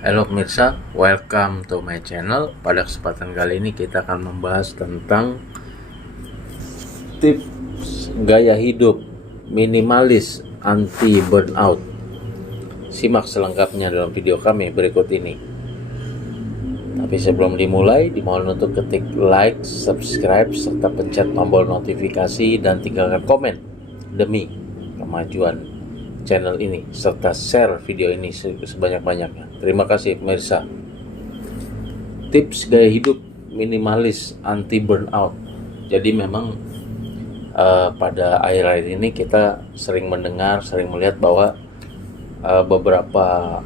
Halo pemirsa, welcome to my channel. Pada kesempatan kali ini kita akan membahas tentang tips gaya hidup minimalis anti burnout. Simak selengkapnya dalam video kami berikut ini. Tapi sebelum dimulai, dimohon untuk ketik like, subscribe, serta pencet tombol notifikasi dan tinggalkan komen demi kemajuan channel ini, serta share video ini sebanyak-banyaknya. Terima kasih pemirsa. Tips gaya hidup minimalis anti burnout. Jadi memang pada akhir-akhir ini kita sering mendengar, sering melihat bahwa beberapa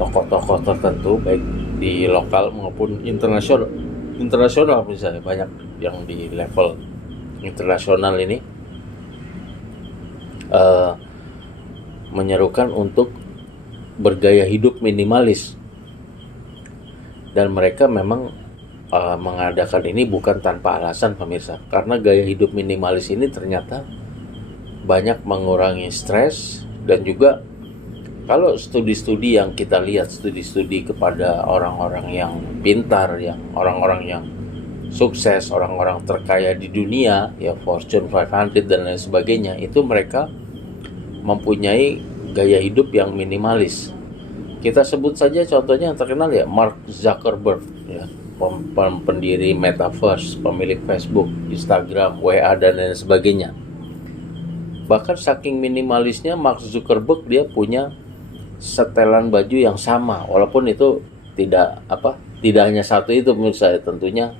tokoh-tokoh tertentu baik di lokal maupun internasional misalnya, banyak yang di level internasional ini menyerukan untuk bergaya hidup minimalis, dan mereka memang mengadakan ini bukan tanpa alasan pemirsa, karena gaya hidup minimalis ini ternyata banyak mengurangi stres. Dan juga kalau studi-studi yang kita lihat, studi-studi kepada orang-orang yang pintar, yang orang-orang yang sukses, orang-orang terkaya di dunia, ya Fortune 500 dan lain sebagainya, itu mereka mempunyai gaya hidup yang minimalis. Kita sebut saja contohnya yang terkenal ya, Mark Zuckerberg ya, pendiri Metaverse, pemilik Facebook, Instagram, WA dan lain sebagainya. Bahkan saking minimalisnya Mark Zuckerberg, dia punya setelan baju yang sama, walaupun itu tidak hanya satu itu menurut saya, tentunya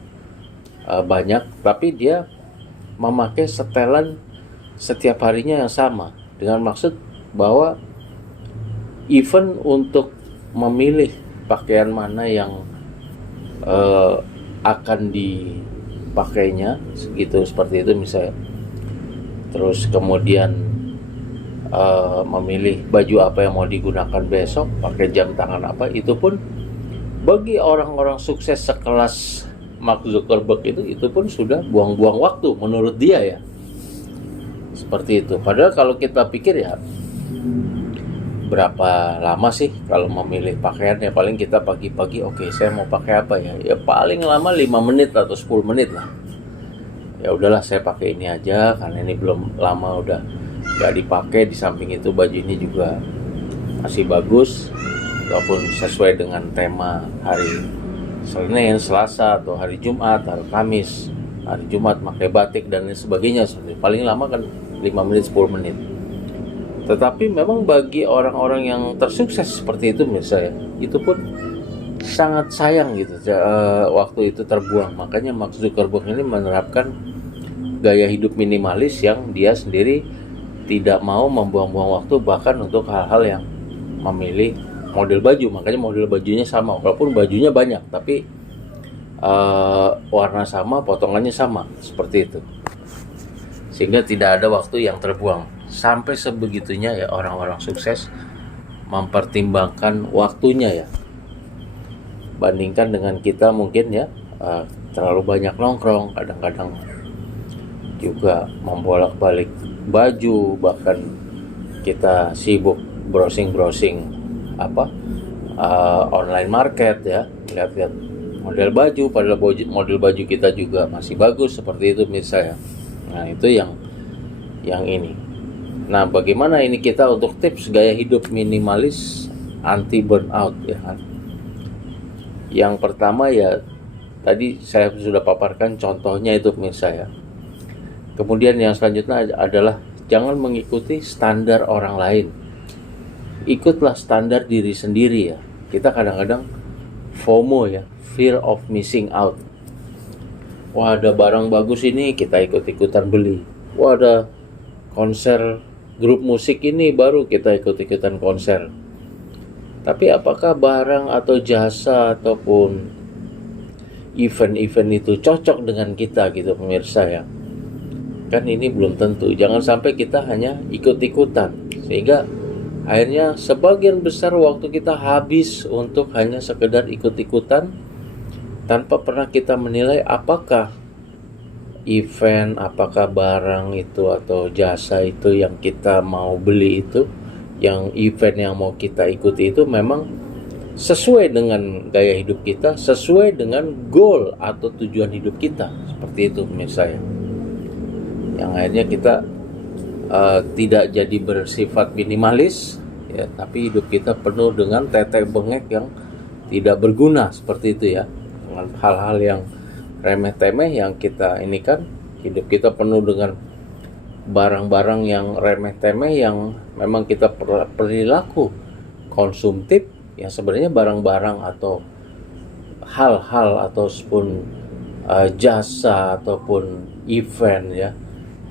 banyak, tapi dia memakai setelan setiap harinya yang sama, dengan maksud bahwa even untuk memilih pakaian mana yang akan dipakainya segitu, seperti itu misalnya, terus kemudian memilih baju apa yang mau digunakan besok, pakai jam tangan apa, itu pun bagi orang-orang sukses sekelas Mark Zuckerberg itu pun sudah buang-buang waktu menurut dia ya, seperti itu. Padahal kalau kita pikir ya, berapa lama sih kalau memilih pakaian? Ya paling kita pagi-pagi, oke, saya mau pakai apa ya, ya paling lama 5 menit atau 10 menit lah. Ya udahlah, saya pakai ini aja karena ini belum lama udah gak dipakai. Di samping itu baju ini juga masih bagus, walaupun sesuai dengan tema hari Senin, Selasa, atau hari Jumat, atau Kamis. Hari Jumat pakai batik dan lain sebagainya, paling lama kan 5 menit 10 menit. Tetapi memang bagi orang-orang yang tersukses seperti itu misalnya, itu pun sangat sayang gitu waktu itu terbuang. Makanya Mark Zuckerberg ini menerapkan gaya hidup minimalis yang dia sendiri tidak mau membuang-buang waktu, bahkan untuk hal-hal yang memilih model baju. Makanya model bajunya sama, walaupun bajunya banyak, tapi warna sama, potongannya sama, seperti itu, sehingga tidak ada waktu yang terbuang. Sampai sebegitunya ya orang-orang sukses mempertimbangkan waktunya ya, bandingkan dengan kita mungkin ya terlalu banyak nongkrong, kadang-kadang juga membolak-balik baju, bahkan kita sibuk browsing online market ya, lihat-lihat model baju, padahal model baju kita juga masih bagus, seperti itu misalnya. Nah itu yang ini. Nah bagaimana ini kita untuk tips gaya hidup minimalis anti burnout ya kan? Yang pertama ya, tadi saya sudah paparkan contohnya itu pemirsa ya. Kemudian yang selanjutnya adalah jangan mengikuti standar orang lain. Ikutlah standar diri sendiri ya. Kita kadang-kadang FOMO ya, fear of missing out. Wah, ada barang bagus ini, kita ikut-ikutan beli. Wah, ada konser grup musik ini baru, kita ikut-ikutan konser. Tapi apakah barang atau jasa ataupun event-event itu cocok dengan kita gitu pemirsa ya? Kan ini belum tentu. Jangan sampai kita hanya ikut-ikutan, sehingga akhirnya sebagian besar waktu kita habis untuk hanya sekedar ikut-ikutan, tanpa pernah kita menilai apakah event, apakah barang itu atau jasa itu yang kita mau beli itu, yang event yang mau kita ikuti itu memang sesuai dengan gaya hidup kita, sesuai dengan goal atau tujuan hidup kita. Seperti itu misalnya. Yang akhirnya kita tidak jadi bersifat minimalis, ya, tapi hidup kita penuh dengan tetek bengek yang tidak berguna, seperti itu ya. Dengan hal-hal yang remeh-temeh yang kita ini kan, hidup kita penuh dengan barang-barang yang remeh-temeh yang memang kita perilaku konsumtif, yang sebenarnya barang-barang atau hal-hal ataupun jasa ataupun event ya,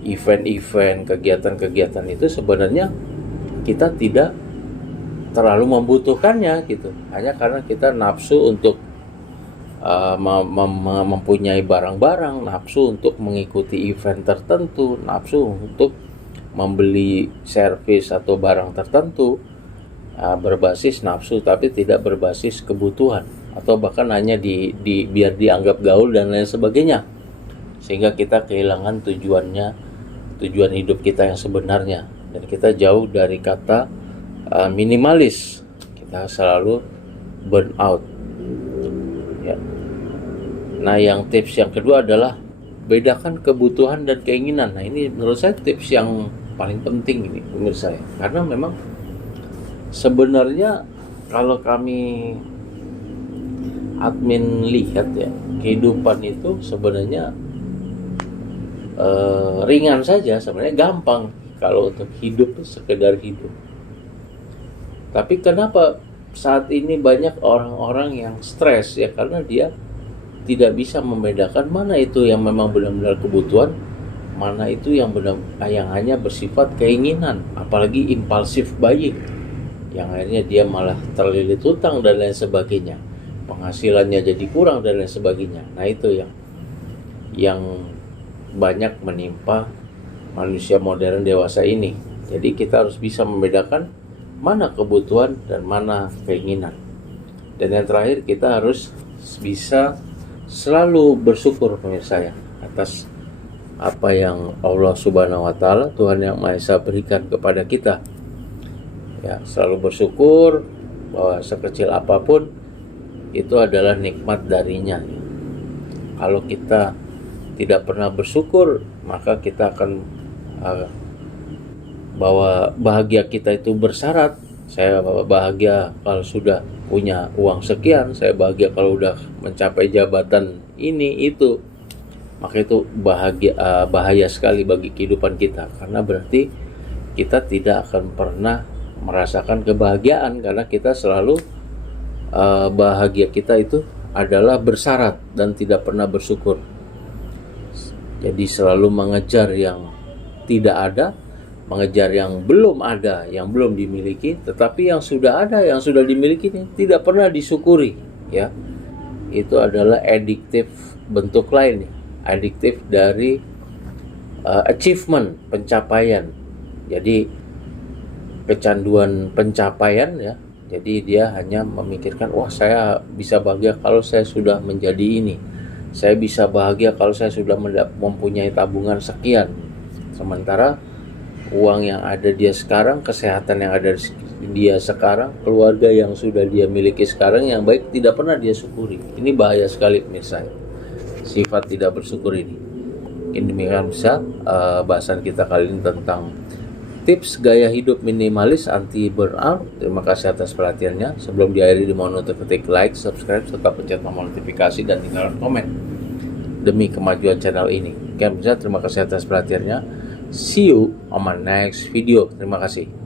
event-event, kegiatan-kegiatan itu sebenarnya kita tidak terlalu membutuhkannya gitu, hanya karena kita nafsu untuk mempunyai barang-barang, nafsu untuk mengikuti event tertentu, nafsu untuk membeli servis atau barang tertentu, berbasis nafsu tapi tidak berbasis kebutuhan, atau bahkan hanya biar dianggap gaul dan lain sebagainya, sehingga kita kehilangan tujuan hidup kita yang sebenarnya, dan kita jauh dari kata minimalis. Kita selalu burn out ya. Nah, yang tips yang kedua adalah bedakan kebutuhan dan keinginan. Nah, ini menurut saya tips yang paling penting ini pemirsa ya, karena memang sebenarnya kalau kami admin lihat ya, kehidupan itu sebenarnya ringan saja, sebenarnya gampang kalau untuk hidup, sekedar hidup. Tapi kenapa saat ini banyak orang-orang yang stres ya, karena dia tidak bisa membedakan mana itu yang memang benar-benar kebutuhan, mana itu yang hanya bersifat keinginan, apalagi impulsif buying, yang akhirnya dia malah terlilit hutang dan lain sebagainya, penghasilannya jadi kurang dan lain sebagainya. Nah, itu yang banyak menimpa manusia modern dewasa ini. Jadi kita harus bisa membedakan mana kebutuhan dan mana keinginan. Dan yang terakhir, kita harus bisa selalu bersyukur pemirsa ya, atas apa yang Allah Subhanahu wa Ta'ala, Tuhan Yang Maha Esa, berikan kepada kita ya. Selalu bersyukur bahwa sekecil apapun itu adalah nikmat darinya ya. Kalau kita tidak pernah bersyukur, maka kita akan bahwa bahagia kita itu bersyarat. Saya bahagia kalau sudah punya uang sekian, saya bahagia kalau udah mencapai jabatan ini itu, maka itu bahaya sekali bagi kehidupan kita, karena berarti kita tidak akan pernah merasakan kebahagiaan, karena kita selalu bahagia kita itu adalah bersyarat dan tidak pernah bersyukur. Jadi selalu mengejar yang tidak ada, mengejar yang belum ada, yang belum dimiliki, tetapi yang sudah ada, yang sudah dimiliki ini tidak pernah disyukuri ya. Itu adalah addiktif bentuk lain, addiktif dari achievement, pencapaian. Jadi kecanduan pencapaian ya. Jadi dia hanya memikirkan, wah, saya bisa bahagia kalau saya sudah menjadi ini, saya bisa bahagia kalau saya sudah mempunyai tabungan sekian. Sementara uang yang ada dia sekarang, kesehatan yang ada dia sekarang, keluarga yang sudah dia miliki sekarang yang baik, tidak pernah dia syukuri. Ini bahaya sekali pemirsa, sifat tidak bersyukur ini. Ini demikian bisa bahasan kita kali ini tentang tips gaya hidup minimalis anti burnout. Terima kasih atas perhatiannya. Sebelum diakhiri, dimohon untuk ketik like, subscribe, serta pencet tombol notifikasi dan tinggalkan komen demi kemajuan channel ini. Terima kasih atas perhatiannya. See you on my next video. Terima kasih.